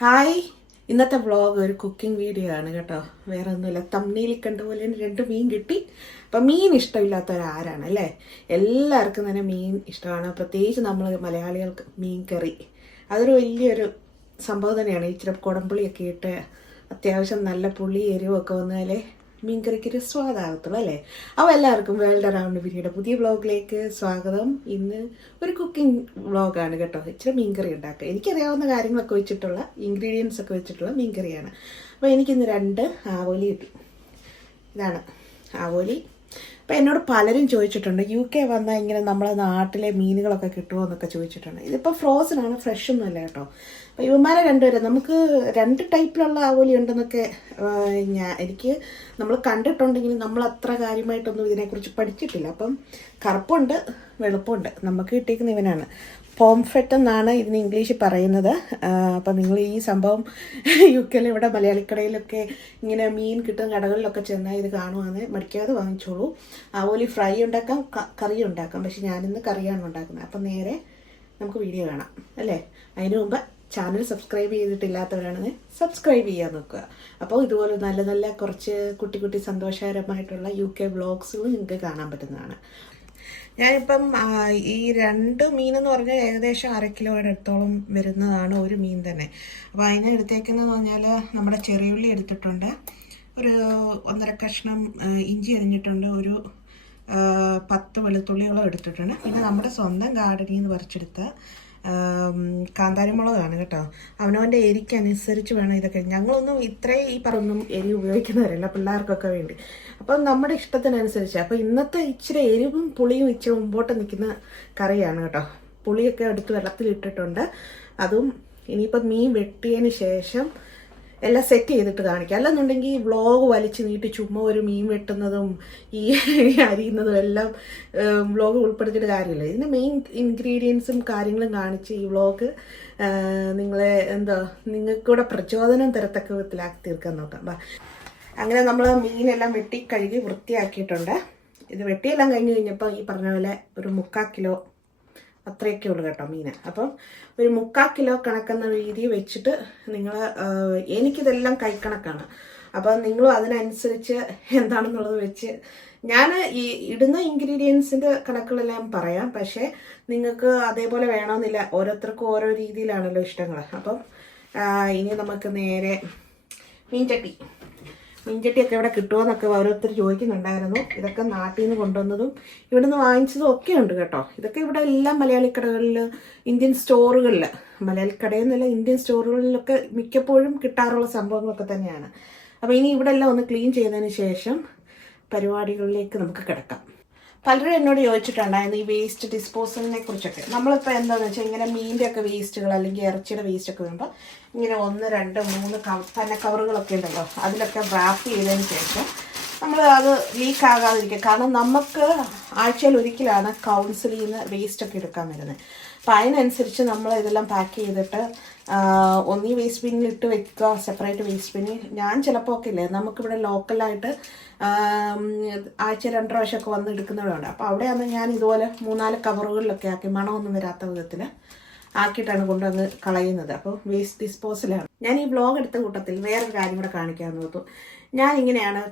Hi, ഇന്നത്തെ vlog ഒരു cooking video ആണ് കേട്ടോ. വേറെ ഒന്നുമില്ല, തമ്മിൽ കണ്ട പോലെ തന്നെ 2 മീൻ കിട്ടി. അപ്പം മീൻ ഇഷ്ടമില്ലാത്തവരാരാണ് അല്ലേ? എല്ലാവർക്കും തന്നെ മീൻ ഇഷ്ടമാണ്. പ്രത്യേകിച്ച് നമ്മൾ മലയാളികൾക്ക് മീൻ കറി അതൊരു വലിയൊരു സംഭവം തന്നെയാണ്. ഇച്ചിരി കുടംപുളിയൊക്കെ ഇട്ട് അത്യാവശ്യം നല്ല പുളി എരിവൊക്കെ വന്നാലേ മീൻ കറിക്കൊരു സ്വാദാകത്തുള്ളൂ അല്ലേ? അപ്പോൾ എല്ലാവർക്കും വേൾഡ് അറൗണ്ട് ബിരിയുടെ പുതിയ വ്ളോഗിലേക്ക് സ്വാഗതം. ഇന്ന് ഒരു കുക്കിംഗ് വ്ളോഗാണ് കേട്ടോ. ഇച്ചിരി മീൻകറി ഉണ്ടാക്കുക. എനിക്കറിയാവുന്ന കാര്യങ്ങളൊക്കെ വെച്ചിട്ടുള്ള ഇൻഗ്രീഡിയൻസ് ഒക്കെ വെച്ചിട്ടുള്ള മീൻകറിയാണ്. അപ്പോൾ എനിക്കിന്ന് 2 ആവോലി കിട്ടി. ഇതാണ് ആവോലി. അപ്പോൾ എന്നോട് പലരും ചോദിച്ചിട്ടുണ്ട്, UK വന്നാൽ ഇങ്ങനെ നമ്മളെ നാട്ടിലെ മീനുകളൊക്കെ കിട്ടുമോ എന്നൊക്കെ ചോദിച്ചിട്ടുണ്ട്. ഇതിപ്പോൾ ഫ്രോസൺ ആണ്, ഫ്രഷ് ഒന്നുമല്ല കേട്ടോ. അപ്പോൾ ഇവന്മാരെ രണ്ടുപേരും നമുക്ക് 2 ടൈപ്പിലുള്ള ആവോലി ഉണ്ടെന്നൊക്കെ എനിക്ക് നമ്മൾ കണ്ടിട്ടുണ്ടെങ്കിലും നമ്മൾ അത്ര കാര്യമായിട്ടൊന്നും ഇതിനെക്കുറിച്ച് പഠിച്ചിട്ടില്ല. അപ്പം കറുപ്പുണ്ട്, വെളുപ്പുണ്ട്. നമുക്ക് കിട്ടിയിരിക്കുന്ന ഇവനാണ്. പോംഫെറ്റ് എന്നാണ് ഇതിന് ഇംഗ്ലീഷിൽ പറയുന്നത്. അപ്പം നിങ്ങൾ ഈ സംഭവം UK ഇവിടെ മലയാളിക്കടയിലൊക്കെ ഇങ്ങനെ മീൻ കിട്ടുന്ന കടകളിലൊക്കെ ചെന്നാൽ ഇത് കാണുവാന്ന് മടിക്കാതെ വാങ്ങിച്ചോളൂ. ആവോലി ഫ്രൈ ഉണ്ടാക്കാം, കറി ഉണ്ടാക്കാം. പക്ഷെ ഞാനിന്ന് കറിയാണ് ഉണ്ടാക്കുന്നത്. അപ്പം നേരെ നമുക്ക് വീഡിയോ കാണാം അല്ലേ? അതിന് മുമ്പ് ചാനൽ സബ്സ്ക്രൈബ് ചെയ്തിട്ടില്ലാത്തവരാണെങ്കിൽ സബ്സ്ക്രൈബ് ചെയ്യാൻ നോക്കുക. അപ്പോൾ ഇതുപോലെ നല്ല നല്ല കുറച്ച് കുട്ടി കുട്ടി സന്തോഷകരമായിട്ടുള്ള UK വ്ളോഗ്സുകൾ നിങ്ങൾക്ക് കാണാൻ പറ്റുന്നതാണ്. ഞാനിപ്പം ഈ 2 മീനെന്ന് പറഞ്ഞാൽ ഏകദേശം 1/2 കിലോയുടെ അടുത്തോളം വരുന്നതാണ് ഒരു മീൻ തന്നെ. അപ്പോൾ അതിനെ എടുത്തേക്കുന്നതെന്ന് പറഞ്ഞാൽ നമ്മുടെ ചെറിയുള്ളി എടുത്തിട്ടുണ്ട്, ഒരു 1.5 കഷ്ണം ഇഞ്ചി അരിഞ്ഞിട്ടുണ്ട്, ഒരു 10 വെളുത്തുള്ളികളും എടുത്തിട്ടുണ്ട്. പിന്നെ നമ്മുടെ സ്വന്തം ഗാർഡനിൽ നിന്ന് പറിച്ചെടുത്ത കാന്താരിമുളകാണ് കേട്ടോ. അവനവൻ്റെ എരിക്കനുസരിച്ച് വേണം ഇതൊക്കെ. ഞങ്ങളൊന്നും ഇത്രയും ഈ പറഞ്ഞൊന്നും എരി ഉപയോഗിക്കുന്നവരല്ല, പിള്ളേർക്കൊക്കെ വേണ്ടി. അപ്പം നമ്മുടെ ഇഷ്ടത്തിനനുസരിച്ച്. അപ്പോൾ ഇന്നത്തെ ഇച്ചിരി എരിവും പുളിയും ഇച്ചിരി മുമ്പോട്ട് നിൽക്കുന്ന കറിയാണ് കേട്ടോ. പുളിയൊക്കെ എടുത്ത് വെള്ളത്തിലിട്ടിട്ടുണ്ട്. അതും ഇനിയിപ്പം മീൻ വെട്ടിയതിന് ശേഷം എല്ലാം സെറ്റ് ചെയ്തിട്ട് കാണിക്കാം. അല്ലെന്നുണ്ടെങ്കിൽ ഈ വ്ളോഗ് വലിച്ചു നീട്ടി ചുമ്മാ ഒരു മീൻ വെട്ടുന്നതും ഈ അരിയുന്നതും എല്ലാം വ്ളോഗ് ഉൾപ്പെടുത്തിയിട്ട് കാര്യമില്ല. ഇതിൻ്റെ മെയിൻ ഇൻഗ്രീഡിയൻസും കാര്യങ്ങളും കാണിച്ച് ഈ വ്ളോഗ് നിങ്ങളെ നിങ്ങൾക്കൂടെ പ്രചോദനം തരത്തക്ക വിധത്തിലാക്കി തീർക്കാൻ നോക്കാം. അങ്ങനെ നമ്മൾ മീനെല്ലാം വെട്ടി കഴുകി വൃത്തിയാക്കിയിട്ടുണ്ട്. ഇത് വെട്ടിയെല്ലാം കഴിഞ്ഞ് കഴിഞ്ഞപ്പോൾ ഈ പറഞ്ഞ പോലെ ഒരു 3/4 കിലോ അത്രയൊക്കെ ഉള്ളു കേട്ടോ മീൻ. അപ്പം ഒരു 3/4 കിലോ കണക്കെന്ന രീതി വെച്ചിട്ട് നിങ്ങൾ, എനിക്കിതെല്ലാം കൈക്കണക്കാണ്. അപ്പം നിങ്ങളും അതിനനുസരിച്ച് എന്താണെന്നുള്ളത് വെച്ച് ഞാൻ ഈ ഇടുന്ന ഇൻഗ്രീഡിയൻസിൻ്റെ കണക്കുകളെല്ലാം പറയാം. പക്ഷേ നിങ്ങൾക്ക് അതേപോലെ വേണമെന്നില്ല, ഓരോരുത്തർക്കും ഓരോ രീതിയിലാണല്ലോ ഇഷ്ടങ്ങൾ. അപ്പം ഇനി നമുക്ക് നേരെ മീൻചട്ടിയൊക്കെ ഇവിടെ കിട്ടുമോയെന്നൊക്കെ ഓരോരുത്തർ ചോദിക്കുന്നുണ്ടായിരുന്നു. ഇതൊക്കെ നാട്ടിൽ നിന്ന് കൊണ്ടുവന്നതും ഇവിടെ നിന്ന് വാങ്ങിച്ചതും ഒക്കെ ഉണ്ട് കേട്ടോ. ഇതൊക്കെ ഇവിടെ എല്ലാം മലയാളിക്കടകളിൽ, ഇന്ത്യൻ സ്റ്റോറുകളിൽ, മലയാളിക്കടയിൽ നിന്നല്ല ഇന്ത്യൻ സ്റ്റോറുകളിലൊക്കെ മിക്കപ്പോഴും കിട്ടാറുള്ള സംഭവങ്ങളൊക്കെ തന്നെയാണ്. അപ്പോൾ ഇനി ഇവിടെ എല്ലാം ഒന്ന് ക്ലീൻ ചെയ്തതിന് ശേഷം പരിപാടികളിലേക്ക് നമുക്ക് കിടക്കാം. പലരും എന്നോട് ചോദിച്ചിട്ടുണ്ടായിരുന്നു ഈ വേസ്റ്റ് ഡിസ്പോസലിനെ കുറിച്ചൊക്കെ. നമ്മളിപ്പോൾ എന്താണെന്ന് വെച്ചാൽ ഇങ്ങനെ മീൻ്റെ ഒക്കെ വേസ്റ്റുകൾ അല്ലെങ്കിൽ ഇറച്ചിയുടെ വേസ്റ്റൊക്കെ വരുമ്പോൾ ഇങ്ങനെ 1, 2, 3 തന്നെ കവറുകളൊക്കെ ഉണ്ടല്ലോ, അതിലൊക്കെ റാപ്പ് ചെയ്തതിന് ശേഷം നമ്മൾ അത് ലീക്ക് ആകാതിരിക്കുക. കാരണം നമുക്ക് ആഴ്ചയിൽ ഒരിക്കലാണ് കൗൺസിലിൽ നിന്ന് വേസ്റ്റൊക്കെ എടുക്കാൻ വരുന്നത്. അപ്പം അതിനനുസരിച്ച് നമ്മൾ ഇതെല്ലാം പാക്ക് ചെയ്തിട്ട് ഒന്നീ വേസ്റ്റ് ബിന്നിൽ ഇട്ട് വെക്കുക, സെപ്പറേറ്റ് വേസ്റ്റ് ബിന്നിൽ. ഞാൻ ചിലപ്പോൾ ഒക്കെ ഇല്ലേ, നമുക്കിവിടെ ലോക്കലായിട്ട് ആഴ്ച 2 പ്രാവശ്യമൊക്കെ വന്ന് എടുക്കുന്നവരുണ്ട്. അപ്പോൾ അവിടെയാണ് ഞാൻ ഇതുപോലെ 3-4 കവറുകളിലൊക്കെ ആക്കി മണമൊന്നും വരാത്ത വിധത്തിൽ ആക്കിയിട്ടാണ് കൊണ്ടുവന്ന് കളയുന്നത്. അപ്പോൾ വേസ്റ്റ് ഡിസ്പോസലാണ്. ഞാൻ ഈ വ്ളോഗ് എടുത്ത കൂട്ടത്തിൽ വേറൊരു കാര്യം കൂടെ കാണിക്കാമെന്ന് നോക്കും. ഞാൻ ഇങ്ങനെയാണ്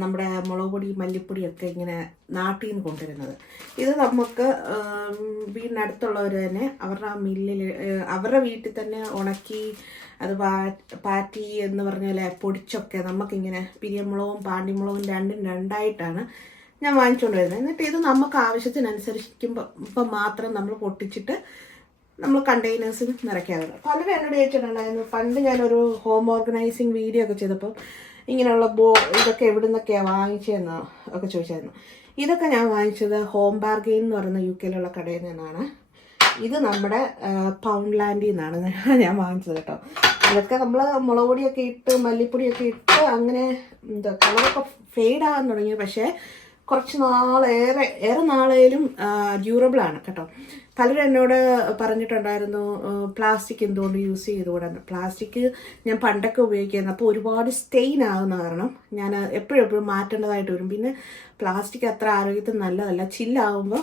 നമ്മുടെ മുളക് പൊടി മല്ലിപ്പൊടിയൊക്കെ ഇങ്ങനെ നാട്ടിൽ നിന്ന് കൊണ്ടുവരുന്നത്. ഇത് നമുക്ക് വീടിനടുത്തുള്ളവർ തന്നെ അവരുടെ മില്ലിൽ, അവരുടെ വീട്ടിൽ തന്നെ ഉണക്കി അത് പാറ്റി എന്ന് പറഞ്ഞാൽ പൊടിച്ചൊക്കെ നമുക്കിങ്ങനെ പിരിയമുളകും പാണ്ടിമുളകും 2ഉം 2ആയിട്ടാണ് ഞാൻ വാങ്ങിച്ചുകൊണ്ട് വരുന്നത്. എന്നിട്ട് ഇത് നമുക്ക് ആവശ്യത്തിനനുസരിക്കുമ്പോൾ മാത്രം നമ്മൾ പൊട്ടിച്ചിട്ട് നമ്മൾ കണ്ടെയ്നേഴ്സിൽ നിറയ്ക്കാറുണ്ട്. പലരും എന്നോട് ചോദിച്ചിട്ടുണ്ടായിരുന്നു, പണ്ട് ഞാനൊരു ഹോം ഓർഗനൈസിങ് വീഡിയോ ഒക്കെ ചെയ്തപ്പോൾ ഇങ്ങനെയുള്ള ഇതൊക്കെ എവിടെ നിന്നൊക്കെയാണ് വാങ്ങിച്ചതെന്നോ ഒക്കെ ചോദിച്ചായിരുന്നു. ഇതൊക്കെ ഞാൻ വാങ്ങിച്ചത് ഹോം ബാർഗെയിൻ എന്ന് പറയുന്ന UK കടയിൽ നിന്നാണ്. ഇത് നമ്മുടെ പൗണ്ട്ലാൻഡിൽ നിന്നാണ് ഞാൻ വാങ്ങിച്ചത് കേട്ടോ. ഇതൊക്കെ നമ്മൾ മുളക് പൊടിയൊക്കെ ഇട്ട് മല്ലിപ്പൊടിയൊക്കെ ഇട്ട് അങ്ങനെ കളറൊക്കെ ഫെയ്ഡാകാൻ തുടങ്ങി. പക്ഷേ കുറച്ച് ഏറെ നാളേലും ഡ്യൂറബിളാണ് കേട്ടോ. പലരും എന്നോട് പറഞ്ഞിട്ടുണ്ടായിരുന്നു പ്ലാസ്റ്റിക് എന്തുകൊണ്ട് യൂസ് ചെയ്തുകൂടാ. പ്ലാസ്റ്റിക് ഞാൻ പണ്ടൊക്കെ ഉപയോഗിക്കുന്നത്, അപ്പോൾ ഒരുപാട് സ്റ്റെയിൻ ആകുന്ന കാരണം ഞാൻ എപ്പോഴും മാറ്റേണ്ടതായിട്ട് വരും. പിന്നെ പ്ലാസ്റ്റിക് അത്ര ആരോഗ്യത്തിന് നല്ലതല്ല. ചില്ലാകുമ്പോൾ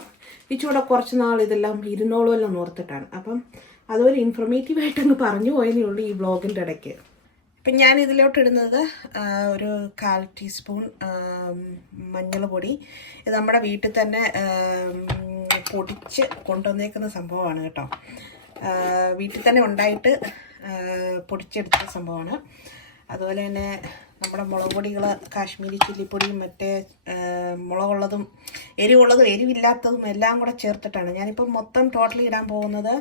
ഇച്ചിരി കുറച്ച് നാൾ ഇതെല്ലാം ഇരുന്നോളുമല്ലോ ഓർത്തിട്ടാണ്. അപ്പം അതുപോലെ ഇൻഫർമേറ്റീവായിട്ട് അങ്ങ് പറഞ്ഞു പോയതേ ഉള്ളൂ ഈ ബ്ലോഗിൻ്റെ ഇടയ്ക്ക്. ഇപ്പം ഞാൻ ഇതിലോട്ട് ഇടുന്നത് ഒരു 1/4 ടീസ്പൂൺ മഞ്ഞൾ പൊടി. ഇത് നമ്മുടെ വീട്ടിൽ തന്നെ പൊടിച്ച് കൊണ്ടുവന്നേക്കുന്ന സംഭവമാണ് കേട്ടോ. വീട്ടിൽ തന്നെ ഉണ്ടായിട്ട് പൊടിച്ചെടുത്ത സംഭവമാണ്. അതുപോലെ തന്നെ നമ്മുടെ മുളക് പൊടികൾ, കാശ്മീരി ചില്ലിപ്പൊടിയും മറ്റേ മുളകുള്ളതും എരിവുള്ളതും എരിവില്ലാത്തതും എല്ലാം കൂടെ ചേർത്തിട്ടാണ് ഞാനിപ്പം മൊത്തം ടോട്ടലി ഇടാൻ പോകുന്നത്.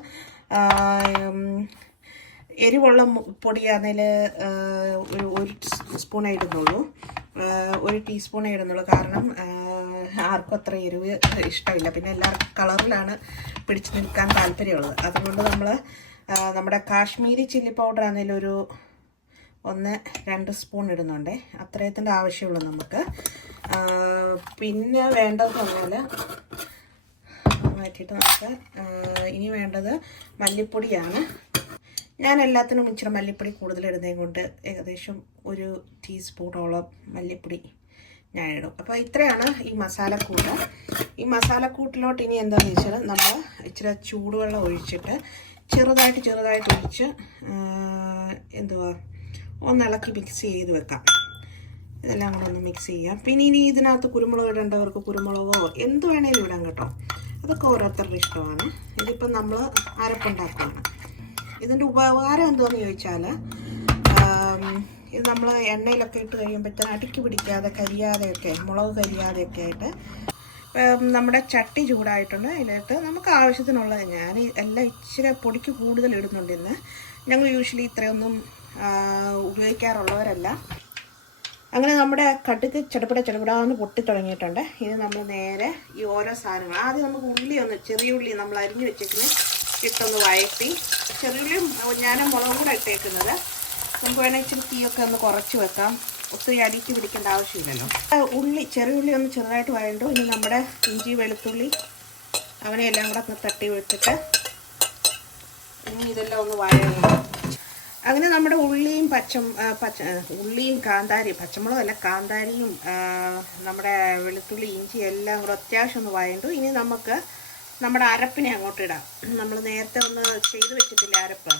എരിവുള്ള പൊടിയാണെങ്കിൽ ഒരു സ്പൂണേ ഇടുന്നുള്ളൂ, 1 ടീസ്പൂണേ ഇടുന്നുള്ളൂ. കാരണം ആർക്കും അത്ര എരിവ് ഇഷ്ടമില്ല, പിന്നെ എല്ലാവർക്കും കളറിലാണ് പിടിച്ചു നിൽക്കാൻ താല്പര്യമുള്ളത്. അതുകൊണ്ട് നമ്മൾ നമ്മുടെ കാശ്മീരി ചില്ലി പൗഡർ ആണെങ്കിൽ ഒരു 1-2 സ്പൂൺ ഇടുന്നുണ്ട്. അത്രയത്തിൻ്റെ ആവശ്യമുള്ളൂ നമുക്ക്. പിന്നെ വേണ്ടതെന്ന് പറഞ്ഞാൽ മാറ്റിയിട്ട് നമുക്ക് ഇനി വേണ്ടത് മല്ലിപ്പൊടിയാണ്. ഞാൻ എല്ലാത്തിനും ഇച്ചിരി മല്ലിപ്പൊടി കൂടുതലിടുന്നതും കൊണ്ട് ഏകദേശം 1 ടീസ്പൂണോളം മല്ലിപ്പൊടി ഞാൻ ഇടും. അപ്പോൾ ഇത്രയാണ് ഈ മസാലക്കൂട്ട്. ഈ മസാലക്കൂട്ടിലോട്ട് ഇനി എന്താണെന്ന് വെച്ചാൽ നമ്മൾ ഇച്ചിരി ചൂടുവെള്ളം ഒഴിച്ചിട്ട് ചെറുതായിട്ട് ഒഴിച്ച് ഒന്നിളക്കി മിക്സ് ചെയ്ത് വെക്കാം. ഇതെല്ലാം കൂടെ ഒന്ന് മിക്സ് ചെയ്യാം. പിന്നെ ഇനി ഇതിനകത്ത് കുരുമുളക് ഇടേണ്ടവർക്ക് കുരുമുളകോ എന്ത് വേണേലും ഇടാം കേട്ടോ. അതൊക്കെ ഓരോരുത്തരുടെ ഇഷ്ടമാണ്. ഇതിപ്പം നമ്മൾ അരപ്പുണ്ടാക്കുകയാണ്. ഇതിൻ്റെ ഉപകാരം എന്താണെന്ന് ചോദിച്ചാൽ ഇത് നമ്മൾ എണ്ണയിലൊക്കെ ഇട്ട് കഴിയുമ്പോഴത്തേന് അടുക്കി പിടിക്കാതെ കരിയാതെയൊക്കെ, മുളക് കരിയാതെയൊക്കെ ആയിട്ട് നമ്മുടെ ചട്ടി ചൂടായിട്ടുണ്ട്. അതിനകത്ത് നമുക്ക് ആവശ്യത്തിനുള്ളത്, ഞാൻ എല്ലാം ഇച്ചിരി പൊടിക്ക് കൂടുതൽ ഇടുന്നുണ്ട് ഇന്ന്. ഞങ്ങൾ യൂഷ്വലി ഇത്രയൊന്നും ഉപയോഗിക്കാറുള്ളവരല്ല. അങ്ങനെ നമ്മുടെ കടുക് ചടപടാന്ന് പൊട്ടി തുടങ്ങിയിട്ടുണ്ട്. ഇത് നമ്മൾ നേരെ ഈ ഓരോ സാധനങ്ങൾ ആദ്യം നമുക്ക് ചെറിയ ഉള്ളി നമ്മൾ അരിഞ്ഞു വെച്ചേക്കുന്നത് ഇട്ടൊന്ന് വഴറ്റി, ചെറിയുള്ളിയും ഞാൻ മുളകും കൂടെ ഇട്ടേക്കുന്നത്. നമുക്ക് വേണമെങ്കിൽ ഇച്ചിരി തീയൊക്കെ ഒന്ന് കുറച്ച് വെക്കാം, ഒത്തിരി അടിക്ക് പിടിക്കേണ്ട ആവശ്യമില്ലല്ലോ. ചെറിയ ഉള്ളി ഒന്ന് ചെറുതായിട്ട് വഴണ്ടു. ഇനി നമ്മുടെ ഇഞ്ചി വെളുത്തുള്ളി അവനെല്ലാം കൂടെ ഒന്ന് തട്ടി വെച്ചിട്ട് ഇനി ഇതെല്ലാം ഒന്ന് വഴങ്ങും. അങ്ങനെ നമ്മുടെ ഉള്ളിയും ഉള്ളിയും കാന്താരിയും, പച്ചമുളകല്ല കാന്താരിയും നമ്മുടെ വെളുത്തുള്ളി ഇഞ്ചി എല്ലാം കൂടെ അത്യാവശ്യം ഒന്ന് വഴണ്ടു. ഇനി നമുക്ക് നമ്മുടെ അരപ്പിനെ അങ്ങോട്ട് ഇടാം. നമ്മൾ നേരത്തെ ഒന്ന് ചെയ്ത് വെച്ചിട്ടില്ല അരപ്പ്,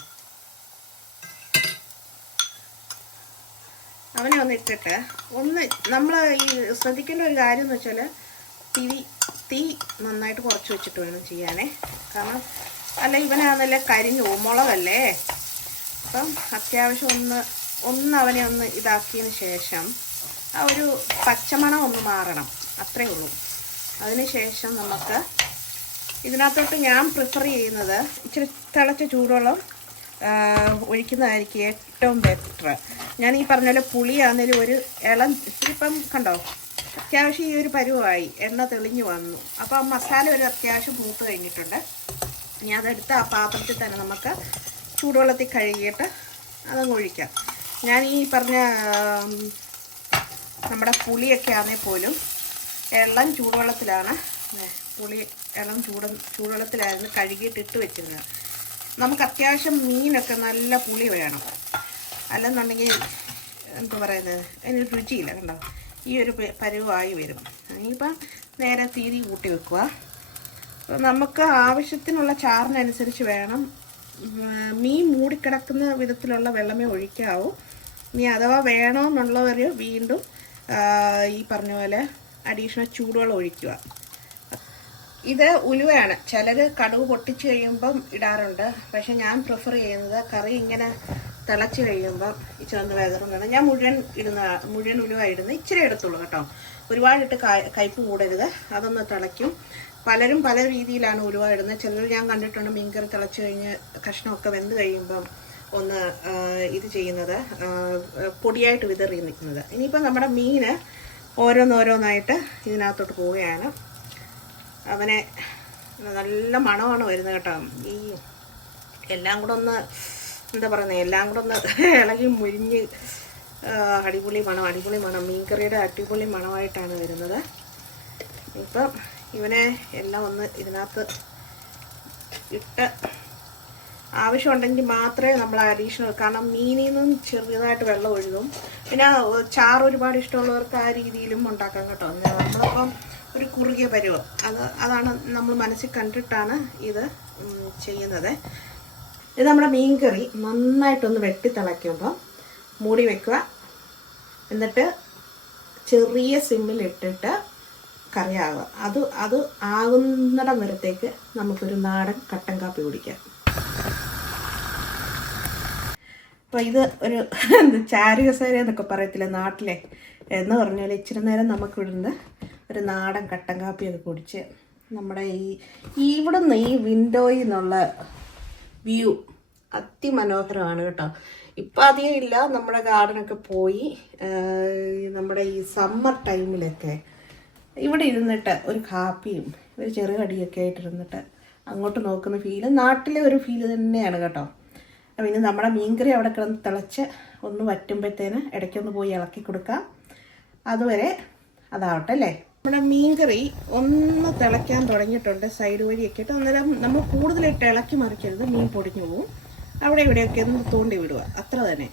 അവനെ ഒന്ന് ഇട്ടിട്ട് നമ്മൾ ഈ ശ്രദ്ധിക്കേണ്ട ഒരു കാര്യം എന്ന് വെച്ചാൽ തീ നന്നായിട്ട് കുറച്ച് വെച്ചിട്ട് വേണം ചെയ്യാനേ. കാരണം അല്ല ഇവനാന്നല്ലേ കരിഞ്ഞു പോകും, മുളകല്ലേ. അപ്പം അത്യാവശ്യം ഒന്ന് അവനെ ഒന്ന് ഇതാക്കിയതിന് ശേഷം ആ ഒരു പച്ചമണം ഒന്ന് മാറണം, അത്രയേ ഉള്ളൂ. അതിന് ശേഷം നമുക്ക് ഇതിനകത്തോട്ട് ഞാൻ പ്രിഫർ ചെയ്യുന്നത് ഇച്ചിരി തിളച്ച ചൂടുവെള്ളം ഒഴിക്കുന്നതായിരിക്കും ഏറ്റവും ബെറ്റർ. ഞാൻ ഈ പറഞ്ഞ പോലെ പുളിയാണെങ്കിലും ഒരു ഇപ്പം കണ്ടോ അത്യാവശ്യം ഈ ഒരു പരുവമായി, എണ്ണ തെളിഞ്ഞു വന്നു. അപ്പോൾ ആ മസാല ഒരു അത്യാവശ്യം മൂത്ത് കഴിഞ്ഞിട്ടുണ്ട്. ഇനി അതെടുത്ത് ആ പാത്രത്തിൽ തന്നെ നമുക്ക് ചൂടുവെള്ളത്തിൽ കഴുകിയിട്ട് അതങ്ങ് ഒഴിക്കാം. ഞാൻ ഈ പറഞ്ഞ നമ്മുടെ പുളിയൊക്കെ ആണെങ്കിൽ പോലും ഇളം ചൂടുവെള്ളത്തിലാണ്, ഇളം ചൂടുവെള്ളത്തിലായിരുന്നു കഴുകിയിട്ട് ഇട്ട് വെച്ചിരുന്നത്. നമുക്ക് അത്യാവശ്യം മീനൊക്കെ നല്ല പുളി വേണം, അല്ലെന്നുണ്ടെങ്കിൽ എന്താ പറയുന്നത് അതിന് രുചിയില്ല. കണ്ടോ ഈ ഒരു പരുവമായി വരും. ഇനിയിപ്പം നേരെ തീരി കൂട്ടി വെക്കുക. നമുക്ക് ആവശ്യത്തിനുള്ള ചാറിനനുസരിച്ച് വേണം. മീൻ മൂടിക്കിടക്കുന്ന വിധത്തിലുള്ള വെള്ളമേ ഒഴിക്കാവൂ. ഇനി അഥവാ വേണമെന്നുള്ളവർ വീണ്ടും ഈ പറഞ്ഞ പോലെ അഡീഷണൽ ചൂടുവെള്ളം ഒഴിക്കുക. ഇത് ഉലുവയാണ്. ചിലർ കടുക് പൊട്ടിച്ച് കഴിയുമ്പം ഇടാറുണ്ട്, പക്ഷെ ഞാൻ പ്രിഫർ ചെയ്യുന്നത് കറി ഇങ്ങനെ തിളച്ച് കഴിയുമ്പം ഇച്ചിരി ഒന്ന് വെതറുന്നതാണ്. ഞാൻ മുഴുവൻ ഉലുവ ഇടുന്നത്, ഇച്ചിരി എടുത്തുള്ളൂ കേട്ടോ. ഒരുപാടിട്ട് കയ്പ്പ് കൂടരുത്, അതൊന്ന് തിളയ്ക്കും. പലരും പല രീതിയിലാണ് ഉലുവ ഇടുന്നത്. ചിലർ ഞാൻ കണ്ടിട്ടുണ്ട് മീൻകറി തിളച്ച് കഴിഞ്ഞ് കഷ്ണമൊക്കെ വെന്ത് കഴിയുമ്പം ഒന്ന് ഇത് ചെയ്യുന്നത്, പൊടിയായിട്ട് വിതറി നിൽക്കുന്നത്. ഇനിയിപ്പോൾ നമ്മുടെ മീന് ഓരോന്നോരോന്നായിട്ട് ഇതിനകത്തോട്ട് പോവുകയാണ്. അവനെ നല്ല മണമാണ് വരുന്നത് കേട്ടോ. ഈ എല്ലാം കൂടെ ഒന്ന് എന്താ പറയുന്നത്, എല്ലാം കൂടെ ഒന്ന് ഇളകി മുരിഞ്ഞ് അടിപൊളി മണം മീൻകറിയുടെ അടിപൊളി മണമായിട്ടാണ് വരുന്നത്. ഇപ്പം ഇവനെ എല്ലാം ഒന്ന് ഇതിനകത്ത് ഇട്ട് ആവശ്യമുണ്ടെങ്കിൽ മാത്രമേ നമ്മൾ അഡീഷണൽ, കാരണം മീനിൽ നിന്നും ചെറുതായിട്ട് വെള്ളം ഒഴുകും. പിന്നെ ചാറ് ഒരുപാട് ഇഷ്ടമുള്ളവർക്ക് ആ രീതിയിലും ഉണ്ടാക്കാം കേട്ടോ. നമ്മളിപ്പം ഒരു കുറുകിയ പരുവം അതാണ് നമ്മൾ മനസ്സിൽ കണ്ടിട്ടാണ് ഇത് ചെയ്യുന്നത്. ഇത് നമ്മുടെ മീൻകറി നന്നായിട്ടൊന്ന് വെട്ടി തിളയ്ക്കുമ്പോൾ മൂടി വെക്കുക. എന്നിട്ട് ചെറിയ സിമ്മിലിട്ടിട്ട് കറിയാവുക. അത് ആകുന്നിടം വരത്തേക്ക് നമുക്കൊരു നാടൻ കട്ടൻ കാപ്പി കുടിക്കാം. അപ്പോൾ ഇത് ഒരു ചാരുകസേര എന്നൊക്കെ പറയത്തില്ല നാട്ടിലെ എന്ന് പറഞ്ഞാൽ ഇച്ചിരി നേരം നമുക്കിവിടുന്ന് ഒരു നാടൻ കട്ടൻ കാപ്പിയൊക്കെ കുടിച്ച് നമ്മുടെ ഇവിടുന്ന് ഈ വിൻഡോയിൽ നിന്നുള്ള വ്യൂ അതിമനോഹരമാണ് കേട്ടോ. ഇപ്പം അധികം ഇല്ല, നമ്മുടെ ഗാർഡനൊക്കെ പോയി. നമ്മുടെ ഈ സമ്മർ ടൈമിലൊക്കെ ഇവിടെ ഇരുന്നിട്ട് ഒരു കാപ്പിയും ഒരു ചെറിയ കടിയൊക്കെ ആയിട്ടിരുന്നിട്ട് അങ്ങോട്ട് നോക്കുന്ന ഫീല് നാട്ടിലെ ഒരു ഫീല് തന്നെയാണ് കേട്ടോ. പിന്നെ നമ്മുടെ മീൻകറി അവിടെ കിടന്ന് തിളച്ച് ഒന്ന് വറ്റുമ്പോഴത്തേന് ഇടയ്ക്കൊന്ന് പോയി ഇളക്കി കൊടുക്കാം. അതുവരെ അതാവട്ടെ അല്ലേ. നമ്മുടെ മീൻകറി ഒന്ന് തിളയ്ക്കാൻ തുടങ്ങിയിട്ടുണ്ട് സൈഡ് വഴിയൊക്കെ ഇട്ട്. അന്നേരം നമ്മൾ കൂടുതലിട്ട് ഇളക്കി മറിക്കരുത്, മീൻ പൊടിഞ്ഞു പോവും. അവിടെ ഇവിടെയൊക്കെ ഒന്ന് തോണ്ടി വിടുക, അത്ര തന്നെ.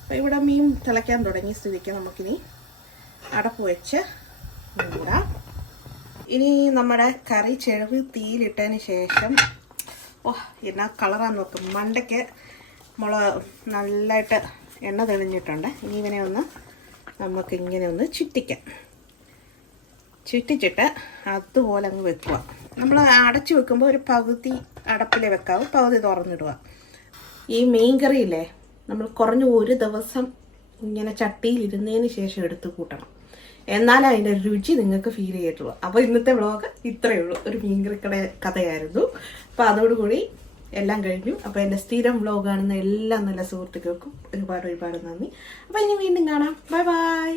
അപ്പോൾ ഇവിടെ മീൻ തിളയ്ക്കാൻ തുടങ്ങിയ സ്ഥിതിക്ക് നമുക്കിനി അടപ്പ് വെച്ച് മൂടാം. ഇനി നമ്മുടെ കറി ചെറുവ് തീയിലിട്ടതിന് ശേഷം എന്നാ കളറാന്ന് നോക്കും. മണ്ടയ്ക്ക് നല്ലതായിട്ട് എണ്ണ തെളിഞ്ഞിട്ടുണ്ട്. ഇനി ഇവനെ ഒന്ന് നമുക്കിങ്ങനെ ഒന്ന് ചുറ്റിച്ചിട്ട് അതുപോലെ അങ്ങ് വെക്കുക. നമ്മൾ അടച്ചു വെക്കുമ്പോൾ ഒരു പകുതി അടപ്പിലേ വെക്കാവും, പകുതി തുറന്നിടുക. ഈ മീൻ കറിയില്ലേ നമ്മൾ കുറഞ്ഞ ഒരു ദിവസം ഇങ്ങനെ ചട്ടിയിൽ ഇരുന്നതിന് ശേഷം എടുത്ത് കൂട്ടണം, എന്നാലും അതിൻ്റെ രുചി നിങ്ങൾക്ക് ഫീൽ ചെയ്തിട്ടുള്ളൂ. അപ്പോൾ ഇന്നത്തെ വ്ളോഗ് ഇത്രയേ ഉള്ളൂ, ഒരു മീൻകറിക്കട കഥയായിരുന്നു. അപ്പോൾ അതോടുകൂടി എല്ലാം കഴിഞ്ഞു. അപ്പോൾ എൻ്റെ സ്ഥിരം വ്ളോഗ് കാണുന്ന എല്ലാ നല്ല സുഹൃത്തുക്കൾക്കും ഒരുപാട് നന്ദി. അപ്പോൾ ഇനി വീണ്ടും കാണാം. Bye bye.